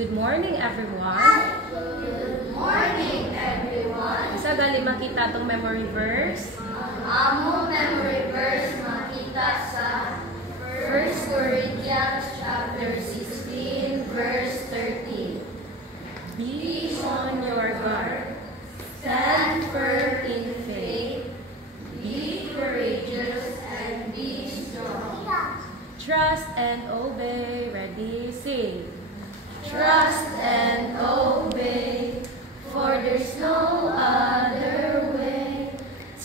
Good morning, everyone. Good morning, everyone. Isa gali makita tong memory verse. Among memory verse makita sa 1 Corinthians chapter 16, verse 13. Be on your guard. Stand firm in faith. Be courageous and be strong. Trust and obey. Ready, sing. Trust and obey, for there's no other way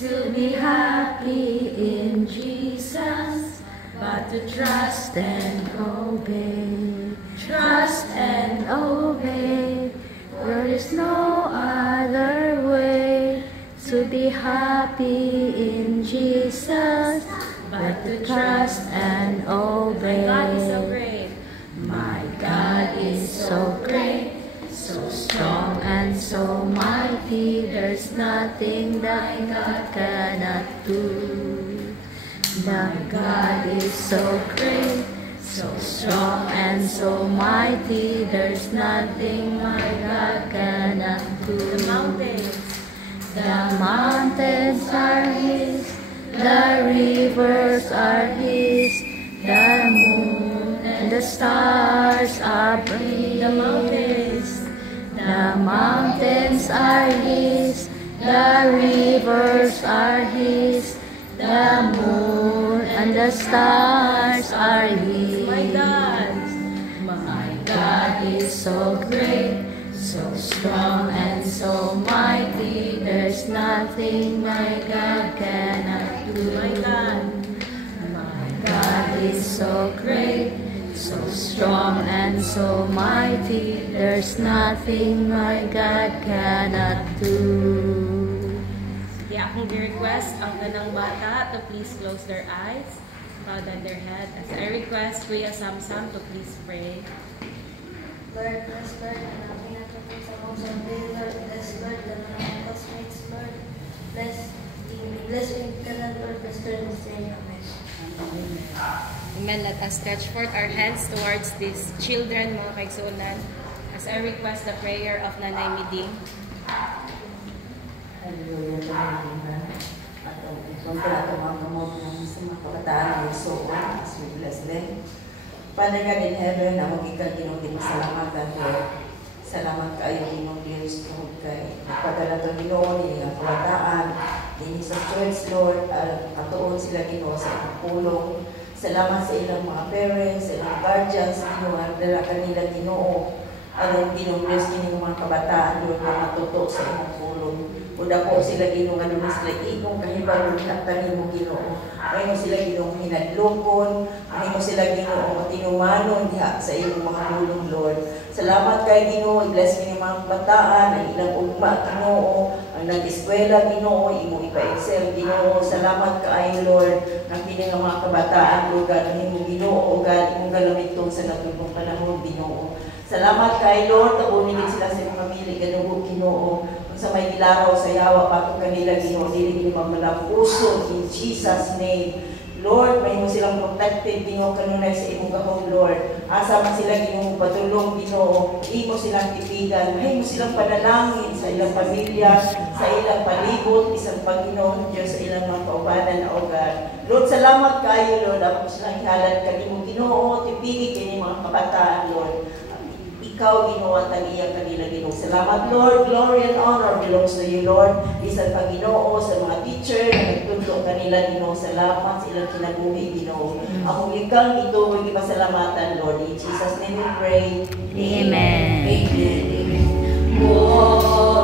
to be happy in Jesus, but to trust and obey. Trust and obey, for there's no other way to be happy in Jesus, but to trust and obey. My God is so great. My God is so great, so strong and so mighty. There's nothing that God cannot do. My God is so great, so strong and so mighty. There's nothing my God cannot do. The mountains. The mountains are His, the rivers are His, the moon and the stars are His. The mountains. The mountains are His, the rivers are His, the moon and the stars are His. My God. My God is so great, so strong and so mighty. There's nothing my God cannot do. My God. My God is so great, so strong and so mighty. There's nothing my God cannot do. Sige, akong request ang kanang bata to please close their eyes, bow down their head. As I request Kuya Samsam to please pray. Lord, bless Lord, and namin natin sa mong Sunday, Lord, bless Lord, and namin classmates, Lord, bless ka na, Lord, bless Lord, and say Amen. Amen. Let us stretch forth our hands towards these children, mga kaigsunan, as I request the prayer of Nanay Miding. Hallelujah, Hallelujah. At kung pala tumamamot ng sa mga kabataan ay so as we bless them. Father God in heaven, among ikaw ginugin salamatan, Lord. Salamat kayo ginong Diyos kung kay nagpadala to Ginoo ni ang kabataan din sa church, Lord, atuon sila Ginoo sa ilang pulong. Salamat sa ilang mga parents, sa ilang guardians, Ginoo, ang dala kanila Ginoo. Alam Ginoo Diyos kining mga kabataan, Lord, na matuto sa ilang pulong. Uda po sila Ginoo nga na sila ikong kahibang naktanin mo Ginoo. May mo sila Ginoo hinadlokon, may mo sila Ginoo tinumanon diha sa iyong mga pulong, Lord. Salamat kay Ginoo, i-bless kining mga kabataan, ang ilang ugma Ginoo, ang nag-eskwela Ginoo, imo ipa-excel Ginoo. Salamat kaayo Lord, nga kini nga mga kabataan, Lord, ganin mo Ginoo, God, imong galamitong sa natulong panahon Ginoo. Salamat kay Lord, tabunigin sila sa mga pamilya ganugo Ginoo. Sa may gilaraw sa yawa patong kanila Ginoo, dili kini magmalapuso in Jesus name. Lord, may mo silang protected Ginoo kanunay sa imong gahom, Lord. Asa man sila Ginoo patulong Ginoo, imo silang tipigan, may mo silang panalangin sa ilang pamilya, sa ilang palibot, isang Panginoon Diyos sa ilang mga kaubanan o God. Lord, salamat kayo Lord, ako silang ihalad kanimo Ginoo, tipigi kini mga kabataan Lord. Ikaw, Ginoo, at tag-iya kanila, Ginoo. Salamat, Lord. Glory and honor belongs to you, Lord. Isang Panginoon sa mga teacher na nagtutulong kanila, Ginoo. Salamat sa ilang kinabuhi, Ginoo. Ang ikang ito, may ipasalamatan, Lord. In Jesus' name we pray. Amen. Amen. Amen.